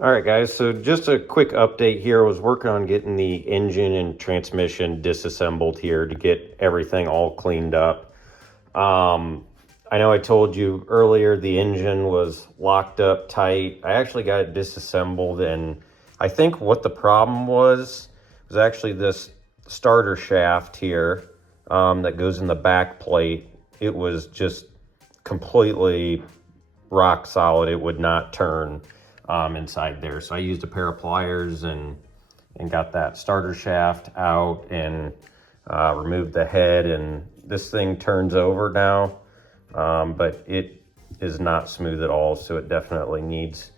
All right, guys, so just a quick update here. I was working on getting the engine and transmission disassembled here to get everything all cleaned up. I know I told you earlier the engine was locked up tight. I actually got it disassembled, and I think what the problem was actually this starter shaft here that goes in the back plate. It was just completely rock solid. It would not turn inside there. So I used a pair of pliers and got that starter shaft out and removed the head, and this thing turns over now, but it is not smooth at all, so it definitely needs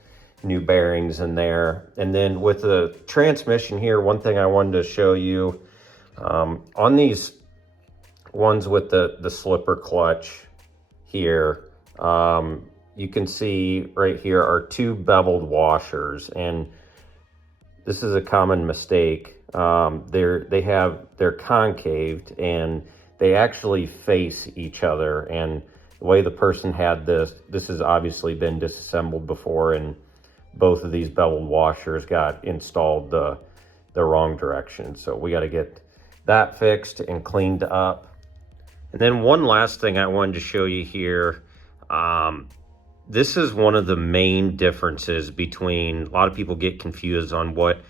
new bearings in there. And then with the transmission here, one thing I wanted to show you, on these ones with the slipper clutch here, you can see right here are two beveled washers, and this is a common mistake. They're concaved and they actually face each other, and the way the person had this has obviously been disassembled before, and both of these beveled washers got installed the wrong direction. So we got to get that fixed and cleaned up. And then one last thing I wanted to show you here. This is one of the main differences between, a lot of people get confused on what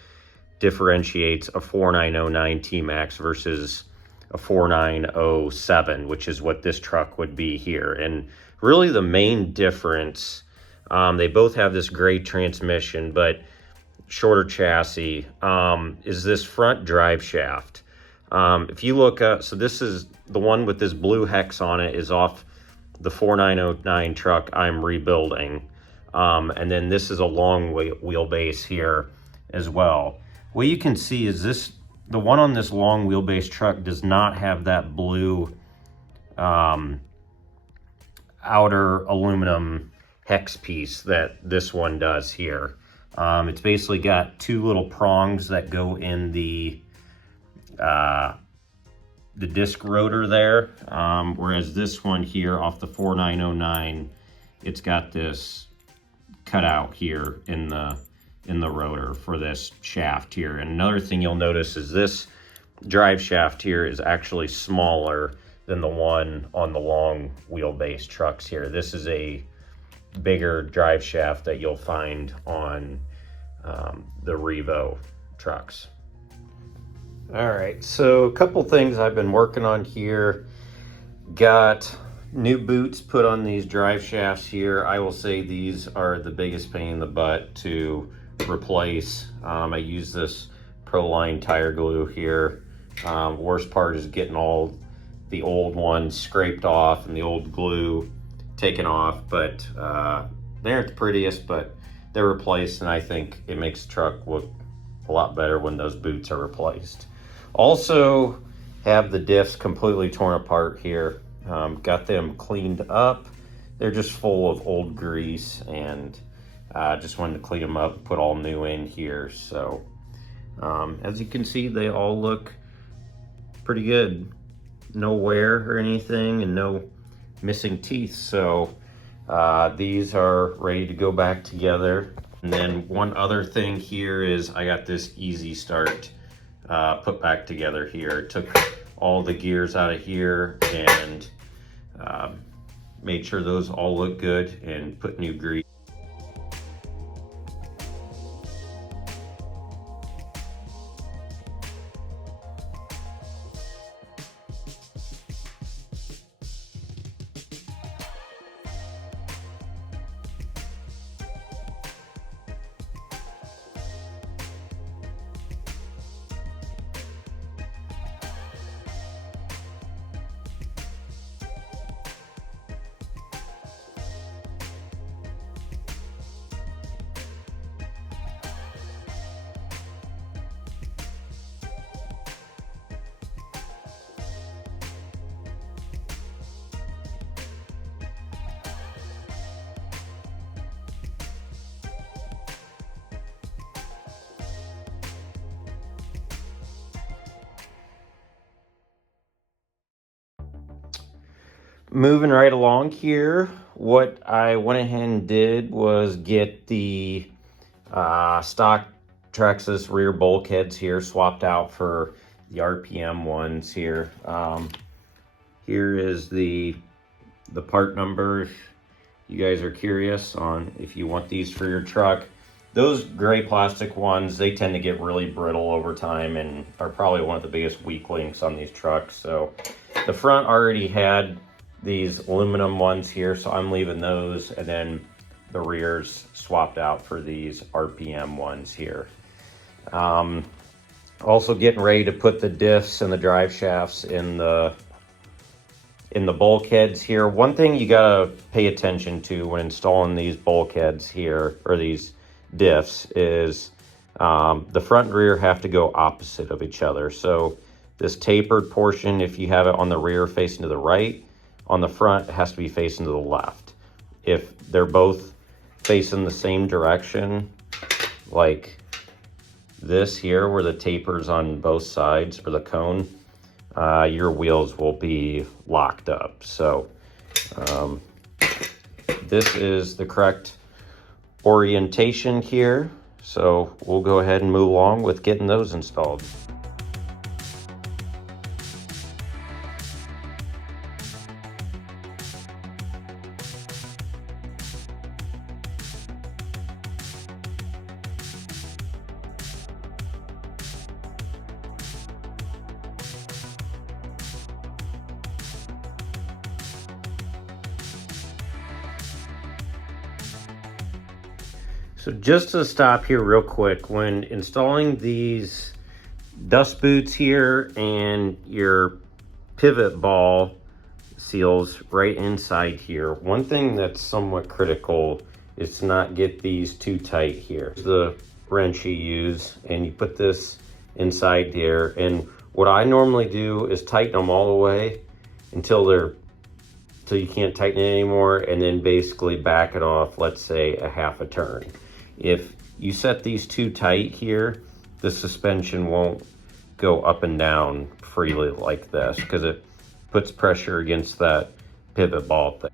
differentiates a 4909 T-Maxx versus a 4907, which is what this truck would be here. And really the main difference, they both have this great transmission, but shorter chassis, is this front drive shaft. If you look up, so this is the one with this blue hex on it, is off the 4909 truck I'm rebuilding. And then this is a long wheelbase here as well. What you can see is this, the one on this long wheelbase truck does not have that blue outer aluminum hex piece that this one does here. It's basically got two little prongs that go in the disc rotor there, whereas this one here off the 4909, it's got this cutout here in the rotor for this shaft here. And another thing you'll notice is this drive shaft here is actually smaller than the one on the long wheelbase trucks here. This is a bigger drive shaft that you'll find on the Revo trucks. All right, so a couple things I've been working on here. Got new boots put on these drive shafts here. I will say these are the biggest pain in the butt to replace. I use this Proline tire glue here. Worst part is getting all the old ones scraped off and the old glue taken off, but they aren't the prettiest, but they're replaced, and I think it makes the truck look a lot better when those boots are replaced. Also have the diffs completely torn apart here. Got them cleaned up. They're just full of old grease, and just wanted to clean them up, put all new in here. So as you can see, they all look pretty good. No wear or anything, and no missing teeth. So these are ready to go back together. And then one other thing here is I got this easy start put back together here. Took all the gears out of here and made sure those all look good and put new grease. Moving right along here, what I went ahead and did was get the Stock Traxxas rear bulkheads here, swapped out for the RPM ones here. Here is the part number if you guys are curious on if you want these for your truck. Those gray plastic ones, they tend to get really brittle over time and are probably one of the biggest weak links on these trucks. So the front already had these aluminum ones here, so I'm leaving those, and then the rears swapped out for these RPM ones here. Also getting ready to put the diffs and the drive shafts in the bulkheads here. One thing you gotta pay attention to when installing these bulkheads here, or these diffs, is the front and rear have to go opposite of each other. So this tapered portion, if you have it on the rear facing to the right, on the front it has to be facing to the left. If they're both facing the same direction, like this here where the taper's on both sides, or the cone, your wheels will be locked up. So this is the correct orientation here. So we'll go ahead and move along with getting those installed. So just to stop here real quick, when installing these dust boots here and your pivot ball seals right inside here, one thing that's somewhat critical is to not get these too tight here. The wrench you use, and you put this inside here, and what I normally do is tighten them all the way until you can't tighten it anymore, and then basically back it off, let's say a half a turn. If you set these too tight here, the suspension won't go up and down freely like this, because it puts pressure against that pivot ball thing.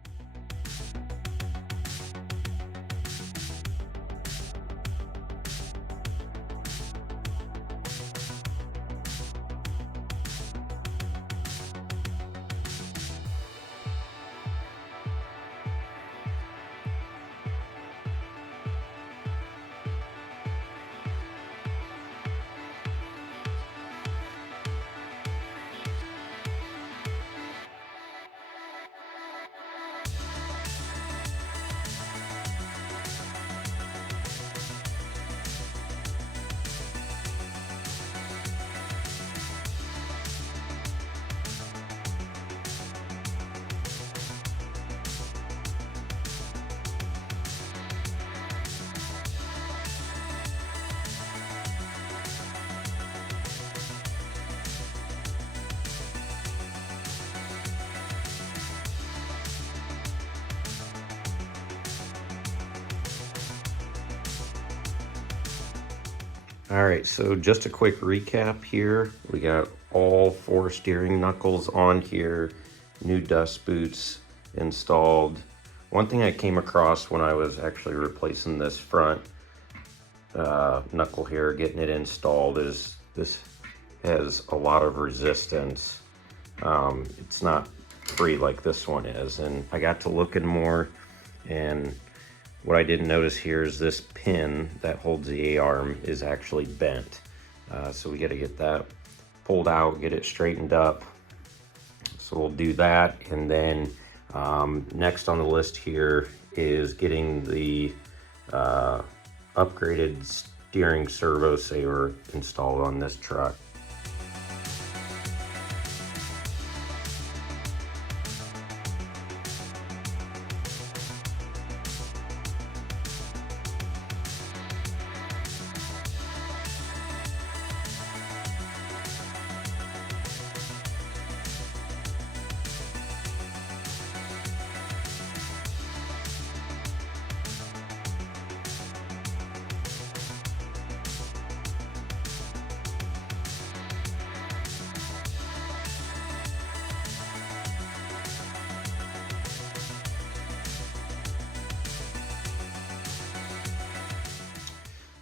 All right, so just a quick recap here. We got all 4 steering knuckles on here, new dust boots installed. One thing I came across when I was actually replacing this front knuckle here, getting it installed, is this has a lot of resistance. It's not free like this one is, and I got to looking more, and what I didn't notice here is this pin that holds the A-arm is actually bent. So we got to get that pulled out, get it straightened up. So we'll do that. And then next on the list here is getting the upgraded steering servo saver installed on this truck.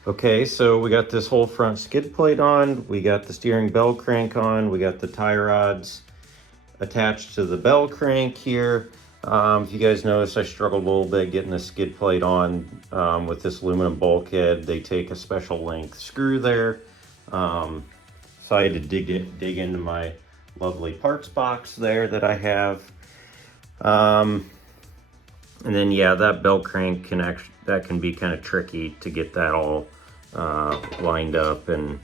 Okay, so we got this whole front skid plate on, we got the steering bell crank on, we got the tie rods attached to the bell crank here. If you guys notice, I struggled a little bit getting the skid plate on with this aluminum bulkhead. They take a special length screw there. So I had to dig into my lovely parts box there that I have. And then yeah, that bell crank can be kind of tricky to get that all lined up and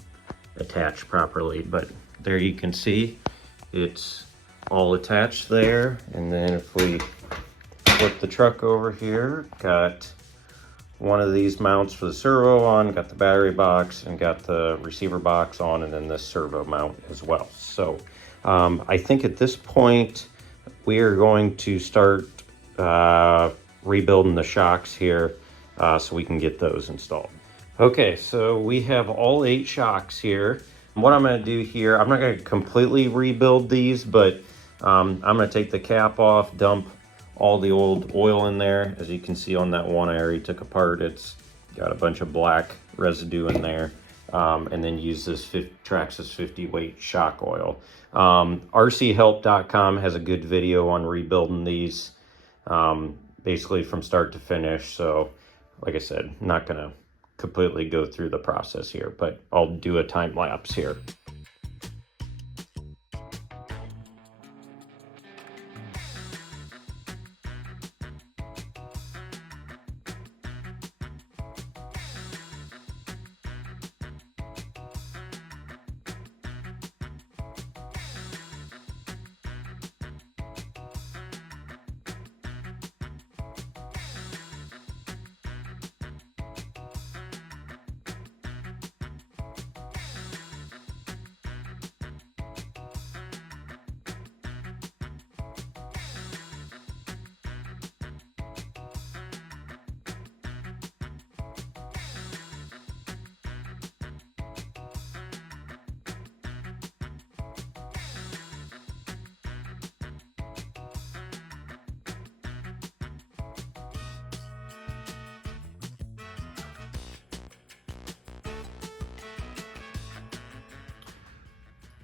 attached properly. But there you can see it's all attached there. And then if we flip the truck over here, got one of these mounts for the servo on, got the battery box, and got the receiver box on, and then this servo mount as well. So I think at this point we are going to start rebuilding the shocks here so we can get those installed. Okay, so we have all 8 shocks here. What I'm going to do here, I'm not going to completely rebuild these, but I'm going to take the cap off, dump all the old oil in there. As you can see on that one I already took apart, it's got a bunch of black residue in there. And then use this Traxxas 50 weight shock oil. rchelp.com has a good video on rebuilding these basically from start to finish. So like I said, I'm not gonna completely go through the process here, but I'll do a time lapse here.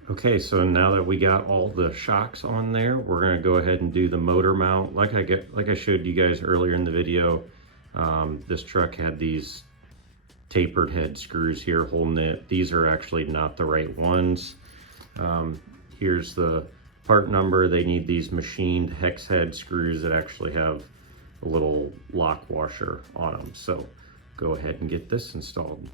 Okay, so now that we got all the shocks on there, we're gonna go ahead and do the motor mount. Like I showed you guys earlier in the video, this truck had these tapered head screws here holding it. These are actually not the right ones. Here's the part number. They need these machined hex head screws that actually have a little lock washer on them. So go ahead and get this installed.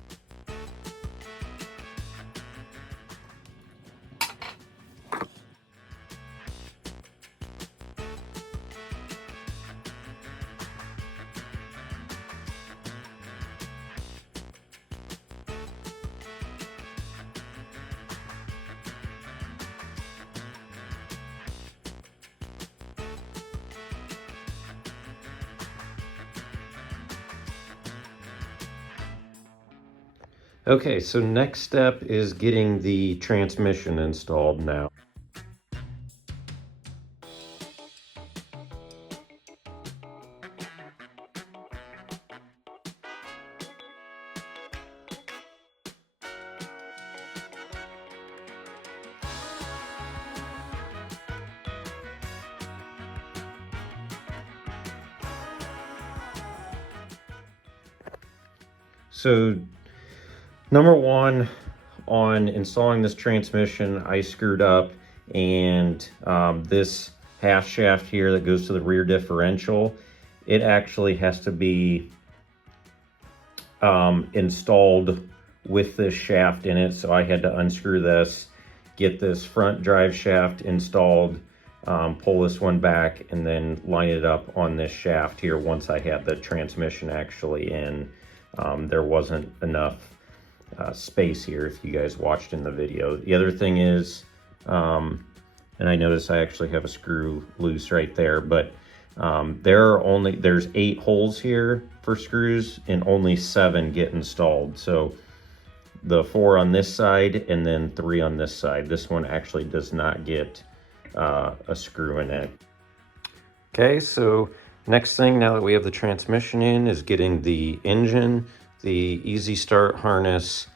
Okay, so next step is getting the transmission installed now. So number one, on installing this transmission, I screwed up, and this half shaft here that goes to the rear differential, it actually has to be installed with this shaft in it. So I had to unscrew this, get this front drive shaft installed, pull this one back, and then line it up on this shaft here once I had the transmission actually in. There wasn't enough space here if you guys watched in the video. The other thing is, and I notice I actually have a screw loose right there, but there's 8 holes here for screws and only 7 get installed. So the 4 on this side and then 3 on this side. This one actually does not get a screw in it. Okay, so next thing, now that we have the transmission in, is getting the engine, the easy start harness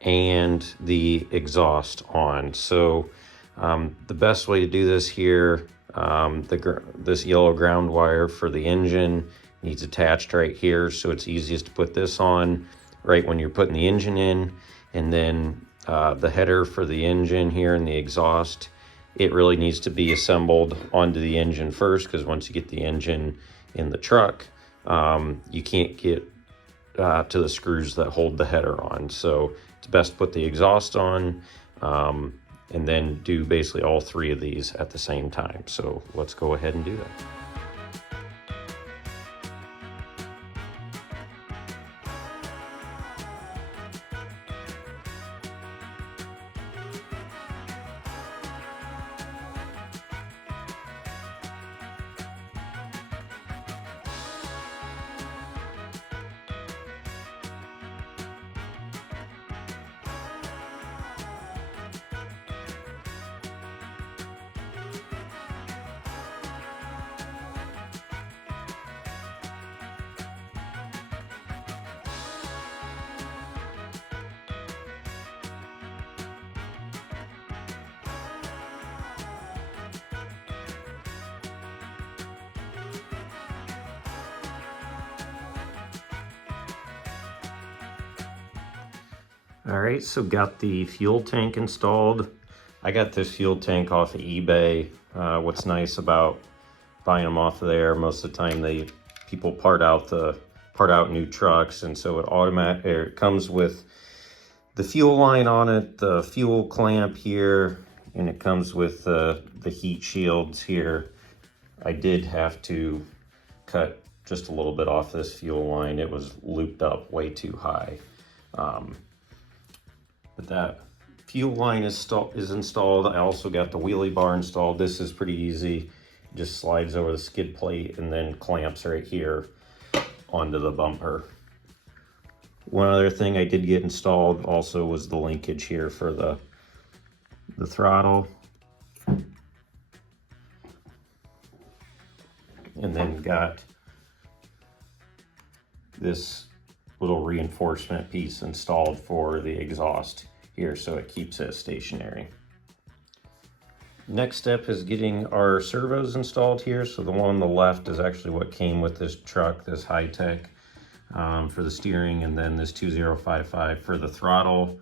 and the exhaust on. So the best way to do this here, this yellow ground wire for the engine needs attached right here, so it's easiest to put this on right when you're putting the engine in. And then the header for the engine here and the exhaust, it really needs to be assembled onto the engine first, because once you get the engine in the truck, you can't get to the screws that hold the header on. So it's best to put the exhaust on and then do basically all three of these at the same time. So let's go ahead and do that. All right, so got the fuel tank installed. I got this fuel tank off of eBay. What's nice about buying them off of there, most of the time people part out new trucks, and so it comes with the fuel line on it, the fuel clamp here, and it comes with the heat shields here. I did have to cut just a little bit off this fuel line. It was looped up way too high. But that fuel line is installed. I also got the wheelie bar installed. This is pretty easy. It just slides over the skid plate and then clamps right here onto the bumper. One other thing I did get installed also was the linkage here for the throttle. And then got this little reinforcement piece installed for the exhaust here, so it keeps it stationary. Next step is getting our servos installed here. So the one on the left is actually what came with this truck, this high-tech for the steering, and then this 2055 for the throttle.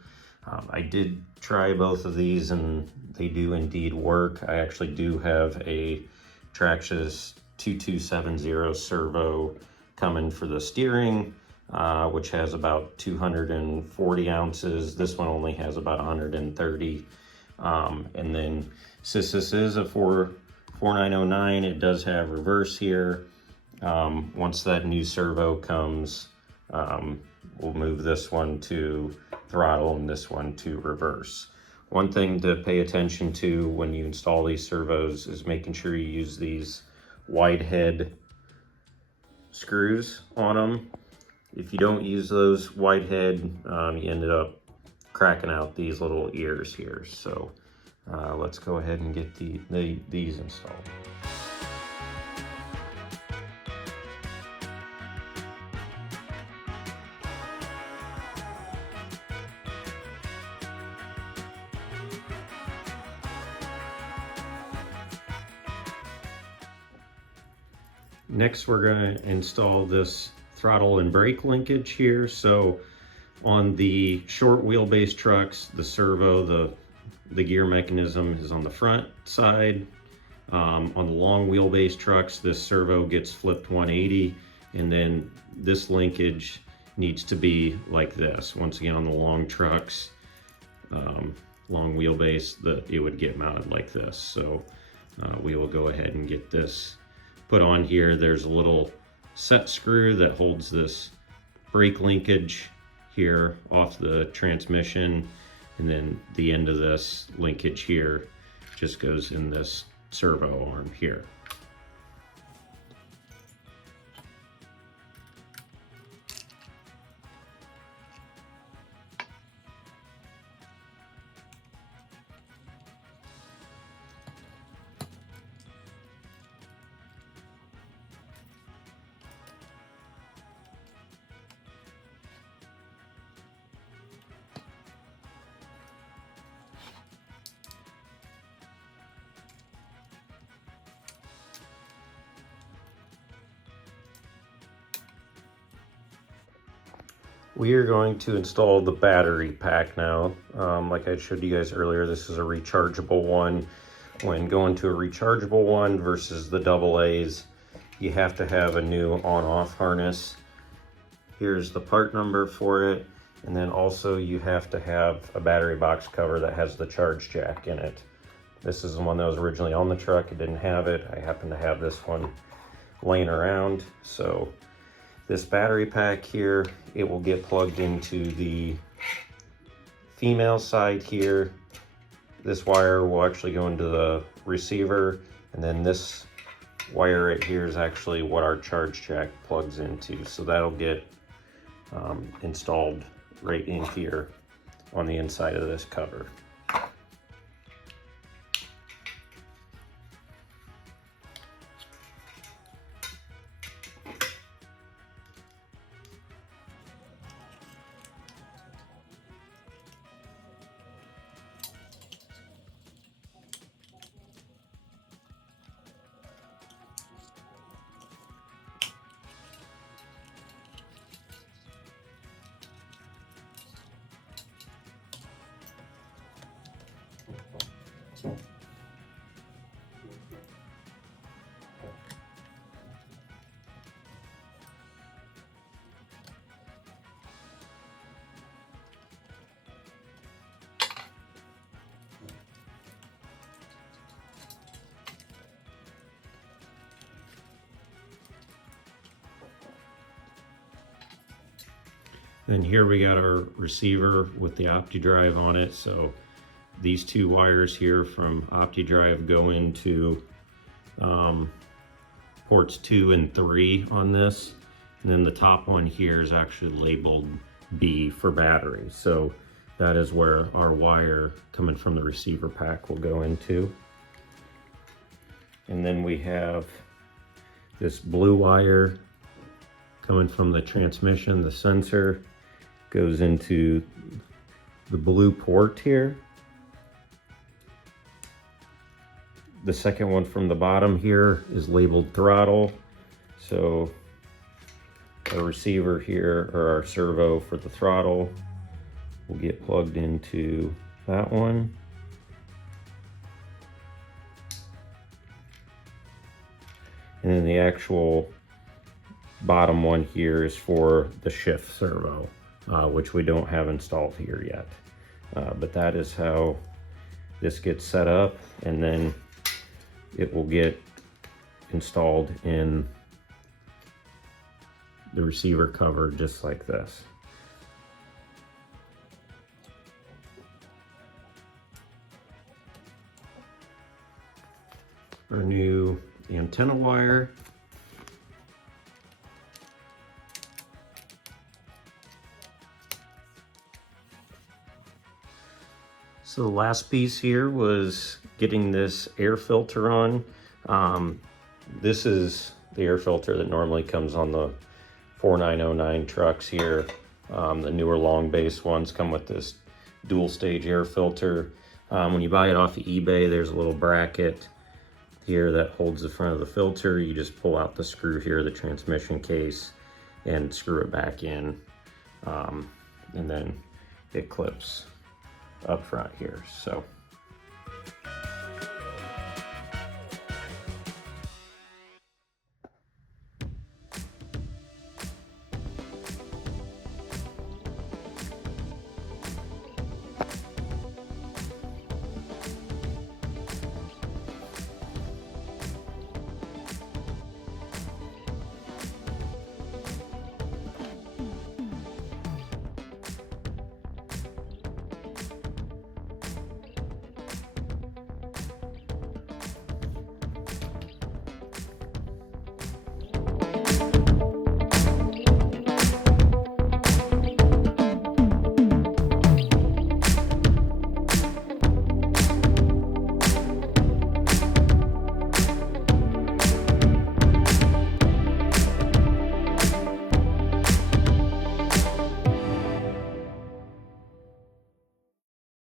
I did try both of these and they do indeed work. I actually do have a Traxxas 2270 servo coming for the steering, which has about 240 ounces. This one only has about 130. And then since this is a 4909, it does have reverse here. Once that new servo comes, we'll move this one to throttle and this one to reverse. One thing to pay attention to when you install these servos is making sure you use these wide head screws on them. If you don't use those wide head, you ended up cracking out these little ears here. So let's go ahead and get these installed. Next, we're going to install this throttle and brake linkage here. So on the short wheelbase trucks, the servo, the gear mechanism is on the front side. On the long wheelbase trucks, this servo gets flipped 180, and then this linkage needs to be like this. Once again, on the long trucks, long wheelbase, it would get mounted like this. So we will go ahead and get this put on here. There's a little set screw that holds this brake linkage here off the transmission, and then the end of this linkage here just goes in this servo arm here. We are going to install the battery pack now. Like I showed you guys earlier, this is a rechargeable one. When going to a rechargeable one versus the AA's, you have to have a new on-off harness. Here's the part number for it. And then also you have to have a battery box cover that has the charge jack in it. This is the one that was originally on the truck. It didn't have it. I happen to have this one laying around. So this battery pack here, it will get plugged into the female side here. This wire will actually go into the receiver, and then this wire right here is actually what our charge jack plugs into. So that'll get installed right in here on the inside of this cover. Then here we got our receiver with the OptiDrive on it. So these two wires here from OptiDrive go into ports 2 and 3 on this. And then the top one here is actually labeled B for battery. So that is where our wire coming from the receiver pack will go into. And then we have this blue wire coming from the transmission. The sensor goes into the blue port here. The second one from the bottom here is labeled throttle. So our receiver here, or our servo for the throttle, will get plugged into that one. And then the actual bottom one here is for the shift servo, which we don't have installed here yet. But that is how this gets set up, and then it will get installed in the receiver cover just like this. Our new antenna wire. So the last piece here was getting this air filter on. This is the air filter that normally comes on the 4909 trucks here. The newer long base ones come with this dual stage air filter. When you buy it off of eBay, there's a little bracket here that holds the front of the filter. You just pull out the screw here, the transmission case, and screw it back in. And then it clips up front here. So